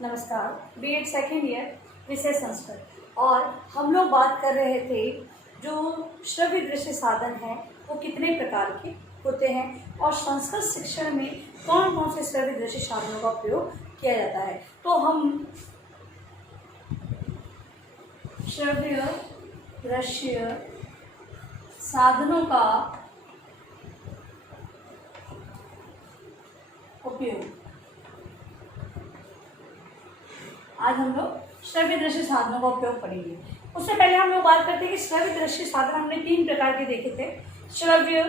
नमस्कार। BEd second year विषय संस्कृत। और हम लोग बात कर रहे थे जो श्रव्य दृश्य साधन है वो कितने प्रकार के होते हैं और संस्कृत शिक्षण में कौन कौन से श्रव्य दृश्य साधनों का प्रयोग किया जाता है। तो हम श्रव्य दृश्य साधनों का उपयोग आज हम लोग श्रव्य दृश्य साधनों का उपयोग करेंगे। उससे पहले हम लोग बात करते हैं कि श्रव्य दृश्य साधन हमने तीन प्रकार के देखे थे, श्रव्य,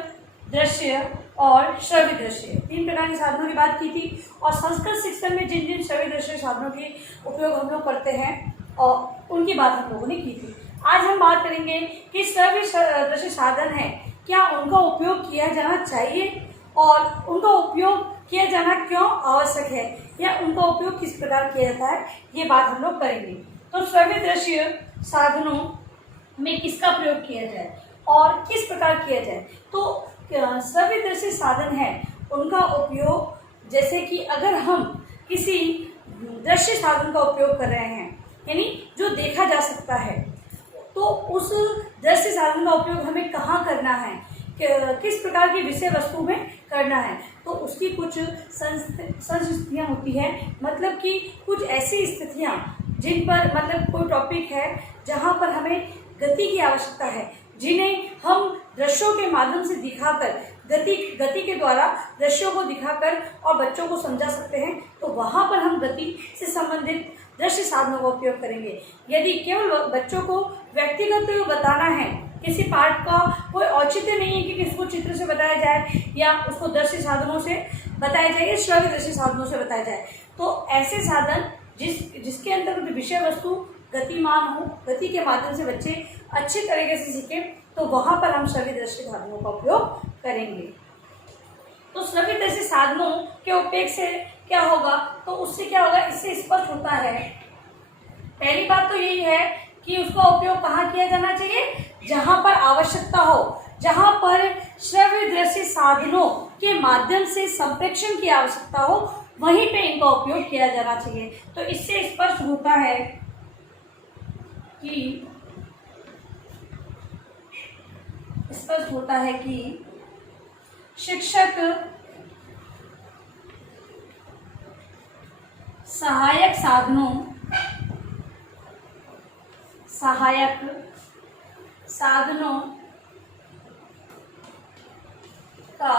दृश्य और श्रव्य दृश्य। तीन प्रकार के साधनों की बात की थी और संस्कृत शिक्षण में जिन जिन श्रव्य दृश्य साधनों के उपयोग हम लोग करते हैं और उनकी बात हम लोगों ने की थी। आज हम बात करेंगे कि श्रव्य दृश्य साधन है, क्या उनका उपयोग किया जाना चाहिए और उनका उपयोग किया जाना क्यों आवश्यक है या उनका उपयोग किस प्रकार किया जाता है, ये बात हम लोग करेंगे। तो श्रव्य दृश्य साधनों में किसका प्रयोग किया जाए और किस प्रकार किया जाए। तो श्रव्य दृश्य साधन है उनका उपयोग, जैसे कि अगर हम किसी दृश्य साधन का उपयोग कर रहे हैं यानी जो देखा जा सकता है, तो उस दृश्य साधन का उपयोग हमें कहाँ करना है, किस प्रकार की विषय वस्तु में करना है, तो उसकी कुछ संस्थितियाँ होती हैं। मतलब कि कुछ ऐसी स्थितियाँ जिन पर मतलब कोई टॉपिक है जहाँ पर हमें गति की आवश्यकता है, जिन्हें हम दृश्यों के माध्यम से दिखाकर गति के द्वारा दृश्यों को दिखाकर और बच्चों को समझा सकते हैं, तो वहाँ पर हम गति से संबंधित दृश्य साधनों का उपयोग करेंगे। यदि केवल बच्चों को व्यक्तिगत बताना है, किसी पाठ का कोई औचित्य नहीं है कि किसको चित्र से बताया जाए या उसको दृश्य साधनों से बताया जाए या श्रव्य दृश्य साधनों से बताया जाए, तो ऐसे साधन जिसके अंदर विषय वस्तु गतिमान हो, गति के माध्यम से बच्चे अच्छी तरीके से सीखें, तो वहाँ पर हम श्रव्य दृश्य साधनों का उपयोग करेंगे। तो श्रव्य दृश्य साधनों के उपयोग से क्या होगा, तो उससे क्या होगा, इससे स्पष्ट होता है। पहली बात तो यही है कि उसका उपयोग कहाँ किया जाना चाहिए, जहाँ पर आवश्यकता हो, जहाँ पर श्रव्य दृश्य साधनों के माध्यम से संप्रेषण की आवश्यकता हो, वहीं पे इनका उपयोग किया जाना चाहिए। तो इससे स्पष्ट होता है कि शिक्षक सहायक साधनों का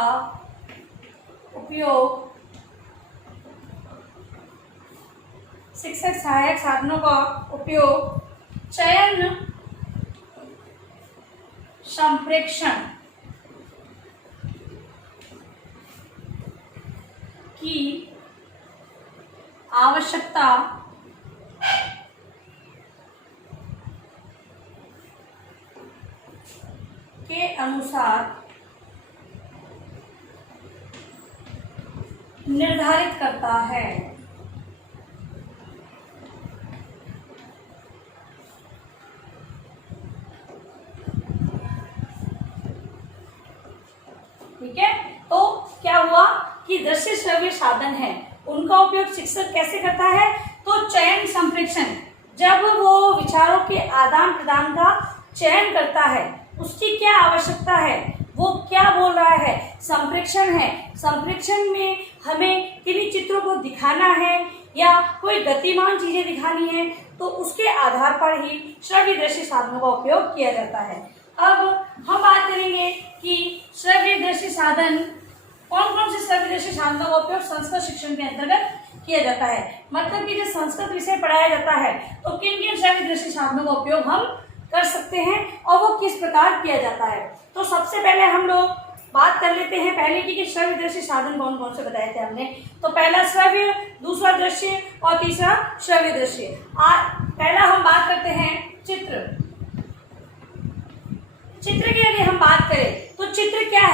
उपयोग चयन, संप्रेषण की आवश्यकता के अनुसार निर्धारित करता है। ठीक है, तो क्या हुआ कि दृश्य श्रव्य साधन है उनका उपयोग शिक्षक कैसे करता है, तो चयन संप्रेषण, जब वो विचारों के आदान प्रदान का चयन करता है, उसकी क्या आवश्यकता है, वो क्या बोल रहा है, संप्रेषण है, संप्रेषण में हमें किन्हीं चित्रों को दिखाना है या कोई गतिमान चीजें दिखानी है, तो उसके आधार पर ही श्रव्य दृश्य साधनों का उपयोग किया जाता है। अब हम बात करेंगे कि श्रव्य दृश्य साधन कौन कौन से श्रव्य दृश्य साधनों का उपयोग संस्कृत शिक्षण के अंतर्गत किया जाता है। मतलब कि जब संस्कृत विषय पढ़ाया जाता है तो किन किन श्रव्य दृश्य साधनों का उपयोग हम कर सकते हैं और वो किस प्रकार किया जाता है। तो सबसे पहले हम लोग बात कर लेते हैं पहले की कि श्रव्य दृश्य साधन कौन कौन से बताए थे हमने। तो पहला श्रव्य, दूसरा दृश्य और तीसरा श्रव्य दृश्य। पहला हम बात करते हैं चित्र की। यदि हम बात करें तो चित्र क्या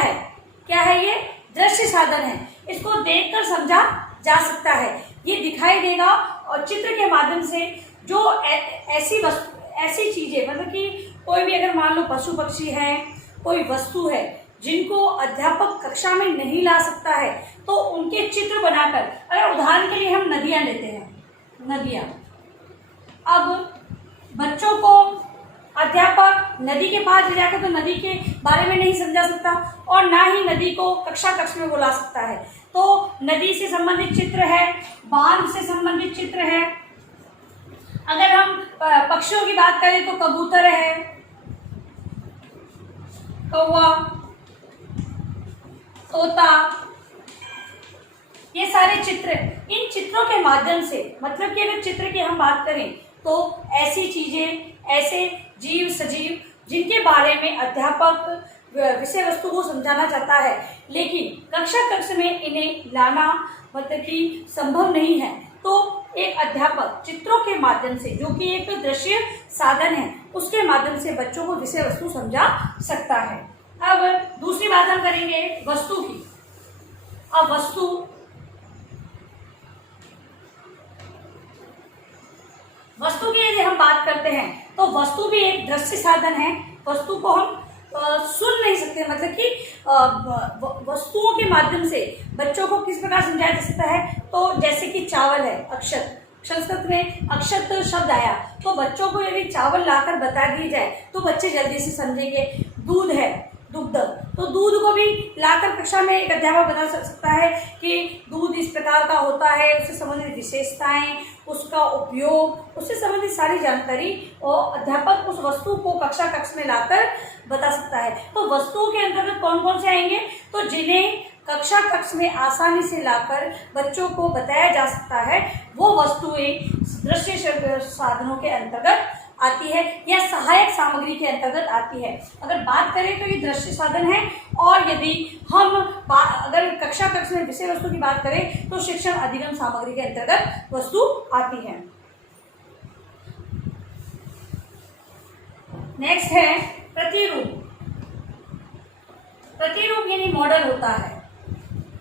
है, ये दृश्य साधन है, इसको देखकर समझा जा सकता है, ये दिखाई देगा और चित्र के माध्यम से जो ऐसी चीजें, मतलब कि कोई भी अगर मान लो पशु पक्षी है, कोई वस्तु है जिनको अध्यापक कक्षा में नहीं ला सकता है, तो उनके चित्र बनाकर, अगर उदाहरण के लिए हम नदियां लेते हैं, नदियाँ। अब बच्चों को अध्यापक नदी के पास ले जाकर तो नदी के बारे में नहीं समझा सकता और ना ही नदी को कक्षा कक्ष में बुला सकता है। तो नदी से संबंधित चित्र है, बांध से संबंधित चित्र है। अगर हम पक्षियों की बात करें तो कबूतर है, कौवा, तोता, ये सारे चित्र, इन चित्रों के माध्यम से, मतलब कि अगर चित्र की हम बात करें तो ऐसी चीजें, ऐसे जीव सजीव जिनके बारे में अध्यापक विषय वस्तु को समझाना चाहता है, लेकिन कक्षा कक्ष में इन्हें लाना मतलब कि संभव नहीं है, तो एक अध्यापक चित्रों के माध्यम से, जो कि एक दृश्य साधन है, उसके माध्यम से बच्चों को विषय वस्तु समझा सकता है। अब दूसरी बात हम करेंगे वस्तु की। अब वस्तु की यदि हम बात करते हैं तो वस्तु भी एक दृश्य साधन है। वस्तु को हम सुन नहीं सकते, मतलब कि वस्तुओं के माध्यम से बच्चों को किस प्रकार समझाया जा सकता है। तो जैसे कि चावल है, अक्षत, संस्कृत में अक्षत शब्द आया, तो बच्चों को यदि चावल लाकर बता दी जाए तो बच्चे जल्दी से समझेंगे। दूध है, दुग्ध, तो दूध को भी लाकर कक्षा में एक अध्यापक बता सकता है कि दूध इस प्रकार का होता है, उससे संबंधित विशेषताएं, उसका उपयोग, उससे संबंधित सारी जानकारी और अध्यापक उस वस्तु को कक्षा कक्ष में लाकर बता सकता है। तो वस्तुओं के अंतर्गत कौन कौन से आएंगे, तो जिन्हें कक्षा कक्ष में आसानी से लाकर बच्चों को बताया जा सकता है, वो वस्तुएं दृश्य साधनों के अंतर्गत आती है या सहायक सामग्री के अंतर्गत आती है। अगर बात करें तो ये दृश्य साधन है, और यदि हम अगर कक्षा कक्ष में विषय वस्तु की बात करें तो शिक्षण अधिगम सामग्री के अंतर्गत वस्तु आती है। नेक्स्ट है प्रतिरूप। प्रतिरूप यानी मॉडल होता है।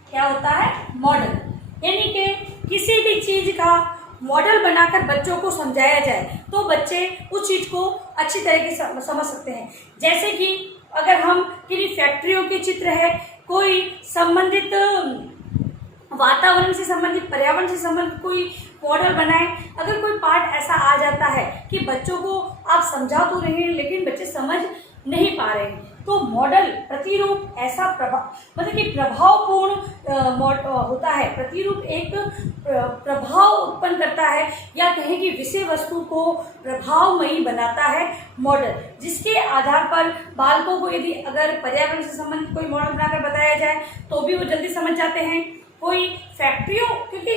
क्या होता है? मॉडल, यानी कि किसी भी चीज का मॉडल बनाकर बच्चों को समझाया जाए तो बच्चे उस चीज को अच्छी तरीके से समझ सकते हैं। जैसे कि अगर हम किसी फैक्ट्रियों के चित्र है, कोई संबंधित वातावरण से संबंधित, पर्यावरण से संबंधित कोई मॉडल बनाए, अगर कोई पार्ट ऐसा आ जाता है कि बच्चों को आप समझा तो रहे हैं लेकिन बच्चे समझ नहीं पा रहे हैं, तो मॉडल प्रतिरूप ऐसा मतलब कि प्रभावपूर्ण होता है। प्रतिरूप एक प्रभाव उत्पन्न करता है या कहें कि विषय वस्तु को प्रभावमयी बनाता है मॉडल, जिसके आधार पर बालकों को यदि अगर पर्यावरण से संबंधित कोई मॉडल बनाकर बताया जाए तो भी वो जल्दी समझ जाते हैं। कोई फैक्ट्रियों, क्योंकि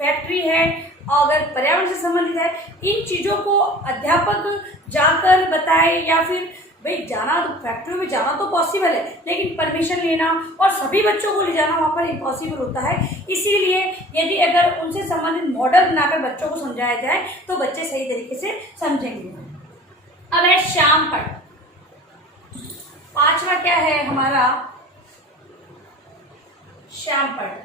फैक्ट्री है अगर पर्यावरण से संबंधित है, इन चीज़ों को अध्यापक जाकर बताए या फिर भाई जाना तो फैक्ट्रियों में जाना तो पॉसिबल है, लेकिन परमिशन लेना और सभी बच्चों को ले जाना वहाँ पर इम्पॉसिबल होता है। इसीलिए यदि अगर उनसे संबंधित मॉडल बनाकर बच्चों को समझाया जाए तो बच्चे सही तरीके से समझेंगे। अब है श्यामपट। पांचवा क्या है हमारा? श्यामपट।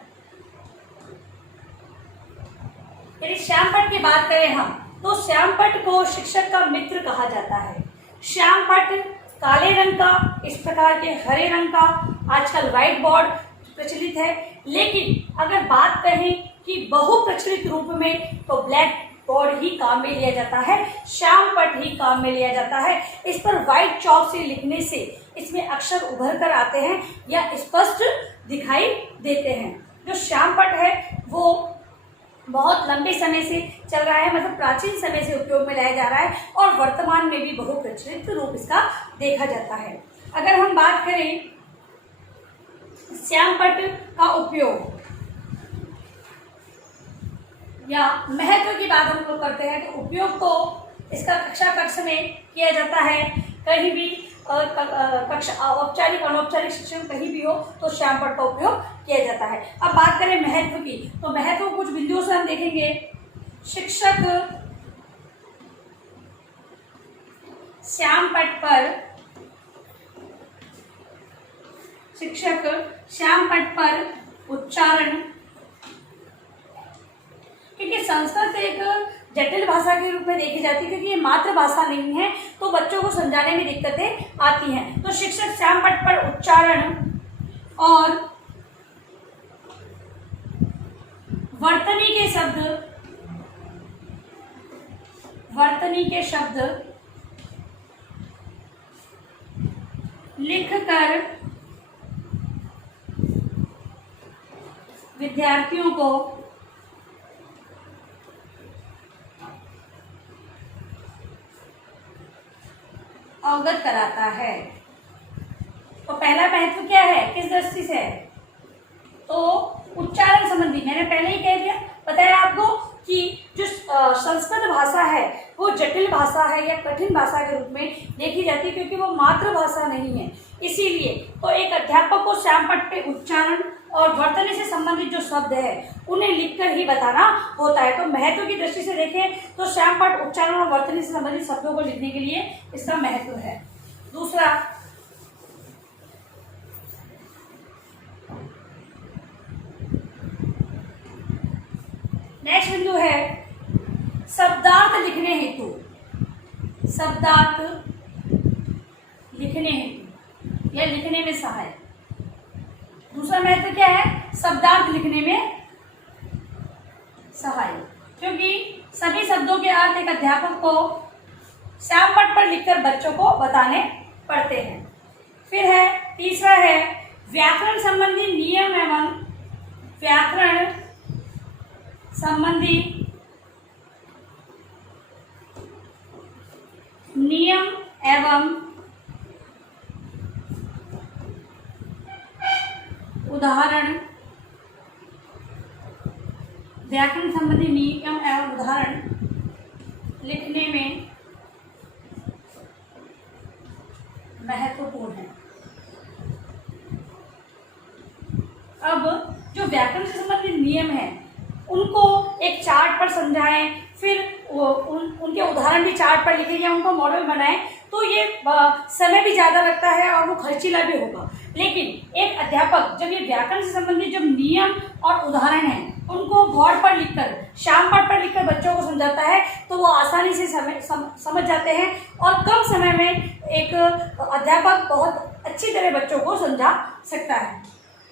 यदि श्यामपट की बात करें हम तो श्यामपट को शिक्षक का मित्र कहा जाता है। श्यामपट काले रंग का, इस प्रकार के हरे रंग का, आजकल व्हाइट बोर्ड प्रचलित है, लेकिन अगर बात करें कि बहुप्रचलित रूप में तो ब्लैक बोर्ड ही काम में लिया जाता है, श्यामपट ही काम में लिया जाता है। इस पर व्हाइट चॉक से लिखने से इसमें अक्षर उभर कर आते हैं या स्पष्ट दिखाई देते हैं। जो श्यामपट है वो बहुत लंबे समय से चल रहा है, मतलब प्राचीन समय से उपयोग में लाया जा रहा है और वर्तमान में भी बहुप्रचलित रूप इसका देखा जाता है। अगर हम बात करें श्यामपट का उपयोग या महत्व की बात हम लोग करते हैं तो उपयोग तो इसका कक्षा कक्ष में किया जाता है, कहीं भी कक्षा औपचारिक अनौपचारिक शिक्षण कहीं भी हो तो श्यामपट का उपयोग किया जाता है। अब बात करें महत्व की तो महत्व कुछ बिंदुओं से हम देखेंगे। शिक्षक श्यामपट पर उच्चारण, क्योंकि संस्कृत एक जटिल भाषा के रूप में देखी जाती है, क्योंकि ये मातृभाषा नहीं है तो बच्चों को समझाने में दिक्कतें आती हैं। तो शिक्षक श्यामपट पर उच्चारण और वर्तनी के शब्द वर्तनी के शब्द लिखकर विद्यार्थियों को अवगत कराता है। तो पहला महत्व क्या है, किस दृष्टि से है? तो उच्चारण संबंधी, मैंने पहले ही कह दिया, बताया आपको कि जो संस्कृत भाषा है वो जटिल भाषा है या कठिन भाषा के रूप में देखी जाती है, क्योंकि वो मातृभाषा नहीं है। इसीलिए तो एक अध्यापक को श्यामपट्ट पे उच्चारण और वर्तनी से संबंधित जो शब्द है उन्हें लिखकर ही बताना होता है। तो महत्व की दृष्टि से देखें तो श्यामपट्ट उच्चारण और वर्तनी से संबंधित शब्दों को लिखने के लिए इसका महत्व है। दूसरा, नेक्स्ट बिंदु है शब्दार्थ लिखने हेतु। शब्दार्थ लिखने हेतु या लिखने में सहायक। दूसरा महत्व क्या है, शब्दार्थ लिखने में सहायक, क्योंकि सभी शब्दों के अर्थ एक अध्यापक को श्यामपट्ट पर लिखकर बच्चों को बताने पड़ते हैं। फिर है तीसरा है व्याकरण संबंधी नियम एवं व्याकरण संबंधी नियम एवं उदाहरण। व्याकरण संबंधी नियम एवं उदाहरण लिखने में महत्वपूर्ण है। अब जो व्याकरण से संबंधित नियम है उनको एक चार्ट पर समझाएं, फिर उनके उदाहरण भी चार्ट पर लिखें या उनको मॉडल बनाएं, तो ये समय भी ज़्यादा लगता है और वो खर्चीला भी होगा। लेकिन एक अध्यापक जब ये व्याकरण से संबंधित जो नियम और उदाहरण हैं उनको बोर्ड पर लिखकर, श्यामपट्ट पर लिखकर बच्चों को समझाता है तो वो आसानी से समझ जाते हैं और कम समय में एक अध्यापक बहुत अच्छी तरह बच्चों को समझा सकता है।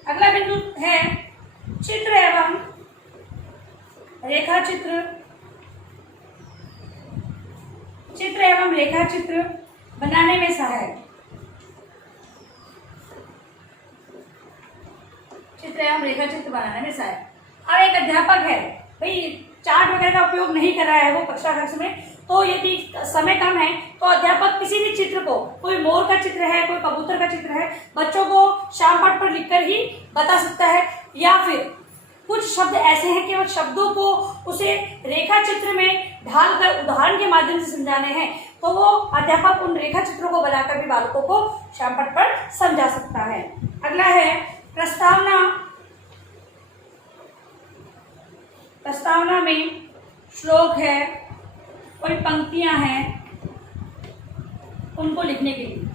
अगला बिंदु है चित्र एवं रेखा चित्र। चित्र एवं रेखा चित्र बनाने में सहायक। चित्र एवं रेखा चित्र बनाने में सहायक। अब एक अध्यापक है, भाई चार्ट वगैरह का उपयोग नहीं कर रहा है वो कक्षा कक्ष में, तो यदि समय कम है तो अध्यापक किसी भी चित्र को, कोई मोर का चित्र है, कोई कबूतर का चित्र है, बच्चों को श्यामपट्ट पर लिखकर ही बता सकता है। या फिर कुछ शब्द ऐसे हैं कि वो शब्दों को उसे रेखा चित्र में ढालकर उदाहरण के माध्यम से समझाने हैं, तो वो अध्यापक उन रेखा चित्रों को बनाकर भी बालकों को श्यामपट्ट पर समझा सकता है। अगला है प्रस्तावना। प्रस्तावना में श्लोक है, कोई पंक्तियां हैं, उनको लिखने के लिए।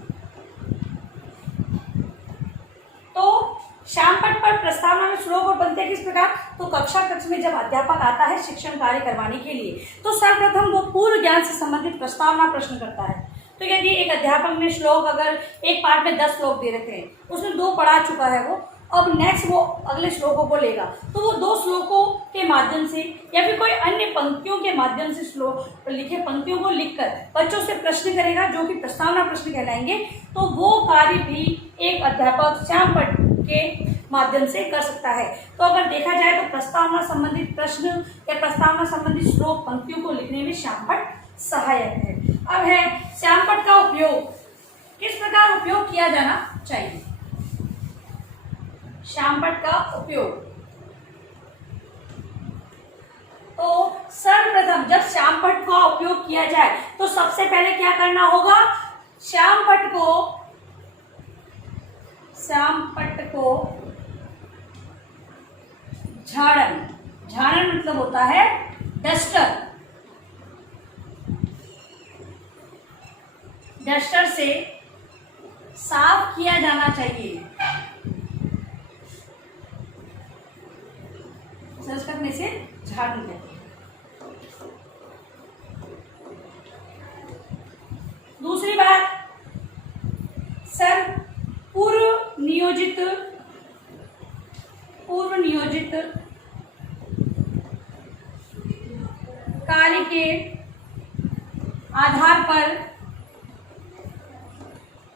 तो श्यामपट्ट पर प्रस्तावना में श्लोक और पंक्तियां किस प्रकार, तो कक्षा कक्ष में जब अध्यापक आता है शिक्षण कार्य करवाने के लिए तो सर्वप्रथम वो पूर्व ज्ञान से संबंधित प्रस्तावना प्रश्न करता है। तो यदि एक अध्यापक ने श्लोक, अगर एक पार्ट में 10 श्लोक दे रखे हैं, उसने 2 पढ़ा चुका है वो, अब नेक्स्ट वो अगले श्लोकों को लेगा, तो वो 2 श्लोकों के माध्यम से या फिर कोई अन्य पंक्तियों के माध्यम से श्लोक लिखे पंक्तियों को लिखकर बच्चों से प्रश्न करेगा, जो कि प्रस्तावना प्रश्न कहलाएंगे। तो वो कार्य भी एक अध्यापक श्यामपट्ट के माध्यम से कर सकता है। तो अगर देखा जाए तो प्रस्तावना संबंधित प्रश्न या प्रस्तावना संबंधित श्लोक पंक्तियों को लिखने में श्यामपट्ट सहायक है। अब है श्यामपट्ट का उपयोग, किस प्रकार उपयोग किया जाना चाहिए। श्यामपट्ट का उपयोग, तो सर्वप्रथम जब श्यामपट्ट का उपयोग किया जाए तो सबसे पहले क्या करना होगा, श्यामपट्ट को झाड़न, झाड़न मतलब होता है डस्टर, डस्टर से साफ किया जाना चाहिए। संस्कृत में से झाड़ू है। दूसरी बात, सर पूर्व नियोजित कार्य के आधार पर,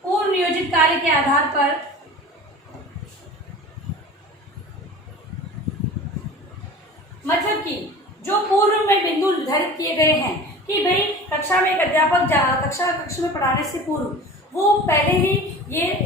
पूर्व नियोजित कार्य के आधार पर मतलब कि जो पूर्व में बिंदु निर्धारित किए गए हैं कि भाई कक्षा में एक अध्यापक कक्षा में पढ़ाने से पूर्व वो पहले ही ये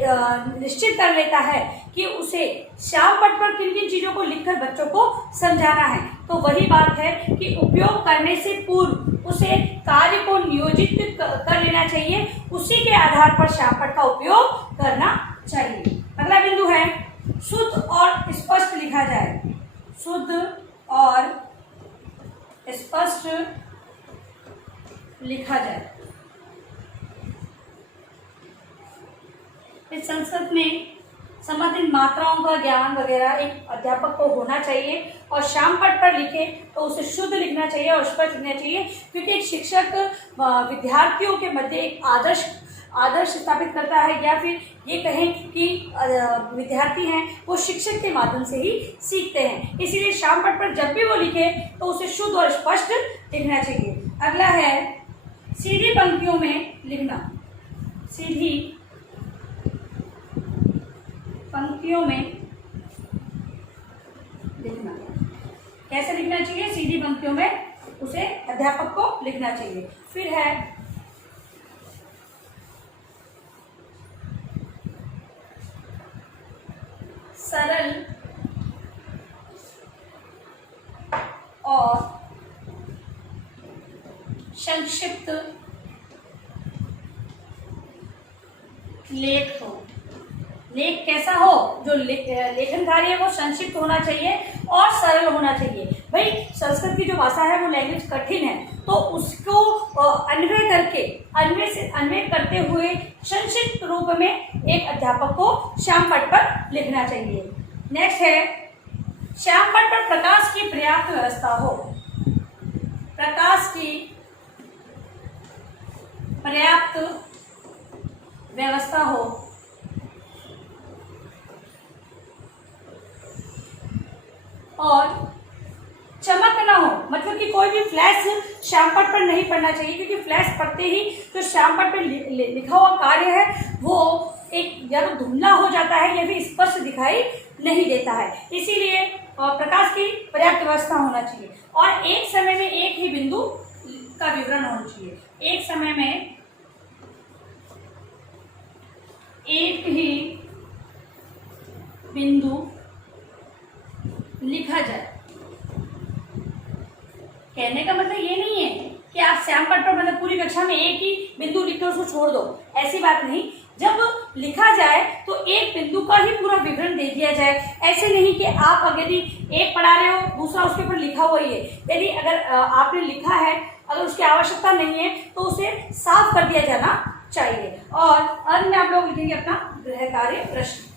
निश्चित कर लेता है कि उसे श्याम पट पर किन किन चीज़ों को लिखकर बच्चों को समझाना है, तो वही बात है कि उपयोग करने से पूर्व उसे कार्य को नियोजित कर लेना चाहिए, उसी के आधार पर श्याम पट का उपयोग करना चाहिए। अगला बिंदु है शुद्ध और स्पष्ट लिखा जाए। शुद्ध और स्पष्ट लिखा जाए। इस संस्कृत में संबंधित मात्राओं का ज्ञान वगैरह एक अध्यापक को होना चाहिए और श्याम पट पर लिखे तो उसे शुद्ध लिखना चाहिए और स्पष्ट लिखना चाहिए, क्योंकि एक शिक्षक विद्यार्थियों के मध्य एक आदर्श स्थापित करता है, या फिर ये कहें कि विद्यार्थी हैं वो शिक्षक के माध्यम से ही सीखते हैं। इसीलिए श्याम पट पर जब भी वो लिखे तो उसे शुद्ध और स्पष्ट लिखना चाहिए। अगला है सीधी पंक्तियों में लिखना। सीधी पंक्तियों में लिखना। कैसे लिखना चाहिए? सीधी पंक्तियों में उसे अध्यापक को लिखना चाहिए। फिर है सरल और संक्षिप्त लेख हो। लेख कैसा हो? जो लेखन कार्य है वो संक्षिप्त होना चाहिए और सरल होना चाहिए। भाई संस्कृत की जो भाषा है वो लैंग्वेज कठिन है, तो उसको अन्वय करते हुए संक्षिप्त रूप में एक अध्यापक को श्याम पट पर लिखना चाहिए। नेक्स्ट है श्याम पट पर प्रकाश की पर्याप्त व्यवस्था हो। प्रकाश की पर्याप्त व्यवस्था हो और चमक ना हो, मतलब कि कोई भी फ्लैश श्याम पट पर नहीं पड़ना चाहिए, क्योंकि फ्लैश पड़ते ही जो श्याम पट पर लिखा हुआ कार्य है वो एक या तो धुंधला हो जाता है या फिर स्पष्ट दिखाई नहीं देता है। इसीलिए प्रकाश की पर्याप्त व्यवस्था होना चाहिए और एक समय में एक ही बिंदु का विवरण होना चाहिए। एक समय में एक ही बिंदु लिखा जाए। कहने का मतलब ये नहीं है कि आप श्याम पट पर मतलब पूरी कक्षा में एक ही बिंदु लिख कर उसको छोड़ दो, ऐसी बात नहीं। जब लिखा जाए तो एक बिंदु का ही पूरा विवरण दे दिया जाए। ऐसे नहीं कि आप यदि एक पढ़ा रहे हो दूसरा उसके ऊपर लिखा हुआ ही है, यदि अगर आपने लिखा है अगर उसकी आवश्यकता नहीं है तो उसे साफ कर दिया जाना चाहिए। और अंत में आप लोग लिखेंगे अपना गृह कार्य प्रश्न।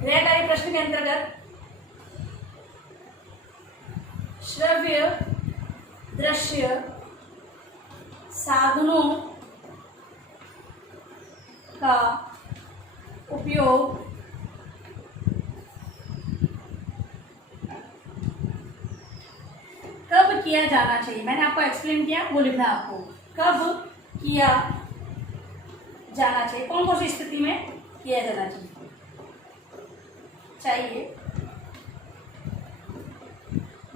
गृह कार्य प्रश्न के अंतर्गत श्रव्य दृश्य साधनों का उपयोग कब किया जाना चाहिए। मैंने आपको एक्सप्लेन किया, वो लिखना आपको कब किया जाना चाहिए, कौन कौन सी स्थिति में किया जाना चाहिए।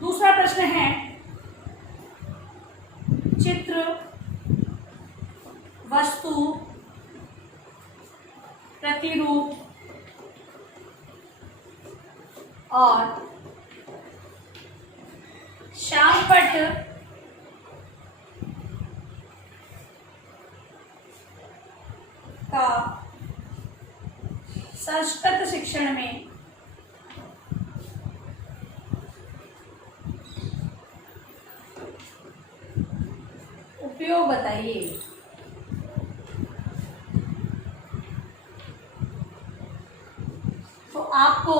दूसरा प्रश्न है चित्र, वस्तु, प्रतिरूप और श्याम पट का संस्कृत शिक्षण में उपयोग बताइए। तो आपको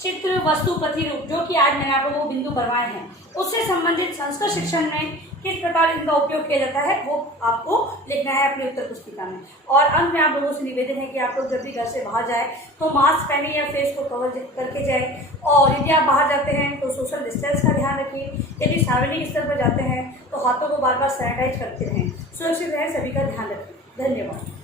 चित्र, वस्तु, प्रतिरूप जो कि आज मैंने आप लोगों को बिंदु करवाए हैं उससे संबंधित संस्कृत शिक्षण में किस प्रकार इनका उपयोग किया जाता है वो आपको लिखना है अपनी उत्तर पुस्तिका में। और अंत में आप लोगों से निवेदन है कि आप लोग जब भी घर से बाहर जाए तो मास्क पहने या फेस को कवर करके जाए, और यदि आप बाहर जाते हैं तो सोशल डिस्टेंस का ध्यान रखिए। यदि सार्वजनिक स्थल पर जाते हैं तो हाथों को बार बार सैनिटाइज करते रहें। सुरक्षित रहें, सभी का ध्यान रखें। धन्यवाद।